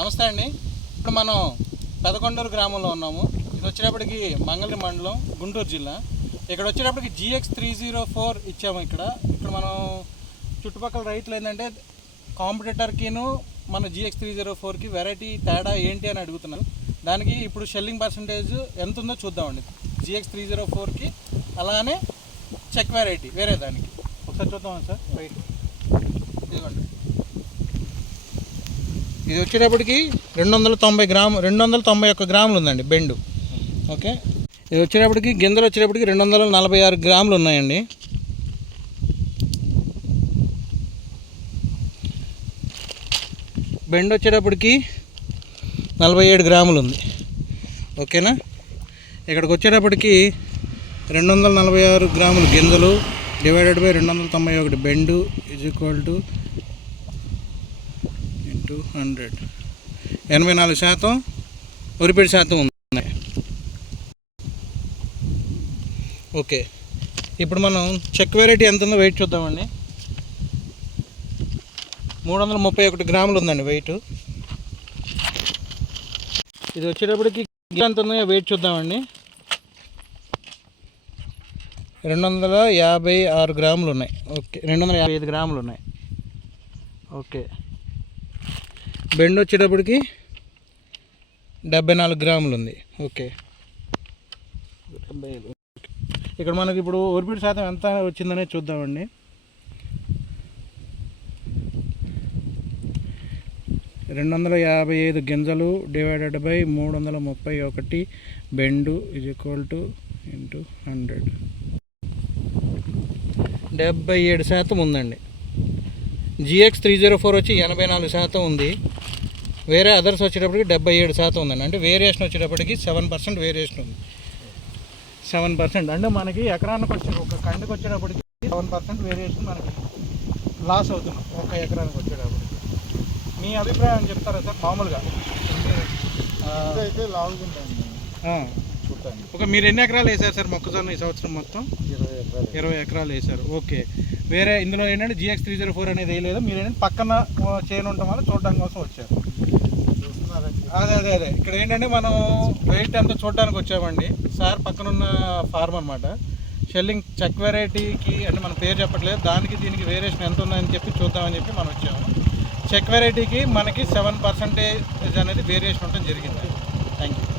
నమస్తే అండి. ఇప్పుడు మనం పెదకొండూరు గ్రామంలో ఉన్నాము. ఇది వచ్చేటప్పటికి మంగళగిరి మండలం, గుంటూరు జిల్లా. ఇక్కడ వచ్చేటప్పటికి GX304 ఇచ్చాము. ఇక్కడ మనం చుట్టుపక్కల రైతులు ఏంటంటే కాంపిటేటర్కిను మన GX304కి వెరైటీ తేడా ఏంటి అని అడుగుతున్నారు. దానికి ఇప్పుడు షెల్లింగ్ పర్సంటేజ్ ఎంత ఉందో చూద్దామండి. GX304కి అలానే చెక్ వెరైటీ వేరే దానికి ఒకసారి చూద్దాం సార్. రైట్, ఇదిగోండి. ఇది వచ్చేటప్పటికి 291 గ్రాములు ఉందండి బెండు. ఓకే, ఇది వచ్చేటప్పటికి గింజలు వచ్చేటప్పటికి 246 గ్రాములు ఉన్నాయండి. బెండు వచ్చేటప్పటికి 47 గ్రాములు ఉంది. ఓకేనా, ఇక్కడికి వచ్చేటప్పటికి 246 గ్రాములు గింజలు divided by 291 bend is equal to 100. 84% ఒరిపిడి శాతం ఉన్నాయి. ఓకే, ఇప్పుడు మనం చెక్ వెరైటీ ఎంత ఉందో వెయిట్ చూద్దామండి. 331 గ్రాములు ఉందండి వెయిట్. ఇది వచ్చేటప్పటికి ఎంత ఉందో వెయిట్ చూద్దామండి. 256 గ్రాములు ఉన్నాయి. ఓకే, 255 గ్రాములు ఉన్నాయి. ఓకే, బెండ్ వచ్చేటప్పటికి 74 గ్రాములు ఉంది. ఓకే, ఇక్కడ మనకి ఇప్పుడు ఒరిపిడి శాతం ఎంత వచ్చిందనే చూద్దామండి. 255 గింజలు divided by 331 bend is equal to 100. 77% ఉందండి. GX304 వచ్చి 84% ఉంది. వేరే అదర్స్ వచ్చేటప్పటికి 77% ఉందండి. అంటే వేరియేషన్ వచ్చేటప్పటికి 7% వేరియేషన్ ఉంది. 7% అంటే మనకి ఎకరానికి వచ్చే ఒక కండికి వచ్చేటప్పటికి 7% వేరియేషన్ మనకి లాస్ అవుతున్నాం ఒక ఎకరానికి వచ్చేటప్పటికి. మీ అభిప్రాయం చెప్తారా సార్? మామూలుగా అయితే లాగుందండి. ఒక మీరు ఎన్ని ఎకరాలు వేసారు సార్ మొక్కజొన్న ఈ సంవత్సరం? మొత్తం 20 ఎకరాలు వేసారు. ఓకే, వేరే ఇందులో ఏంటంటే GX304 అనేది వేయలేదు. మీరు ఏంటంటే పక్కన చేను ఉండటం వల్ల చూడడం కోసం వచ్చారు. అదే ఇక్కడ ఏంటంటే మనం వెయిట్ ఎంత చూడడానికి వచ్చామండి. సార్ పక్కనున్న ఫార్మ్ అనమాట. షెల్లింగ్ చెక్ వెరైటీకి అంటే మన పేరు చెప్పట్లేదు, దానికి దీనికి వేరియేషన్ ఎంత ఉందని చెప్పి చూద్దామని చెప్పి మనం వచ్చాము. చెక్ వెరైటీకి మనకి 7% అనేది వేరియేషన్ ఉండడం జరిగింది. Thank you.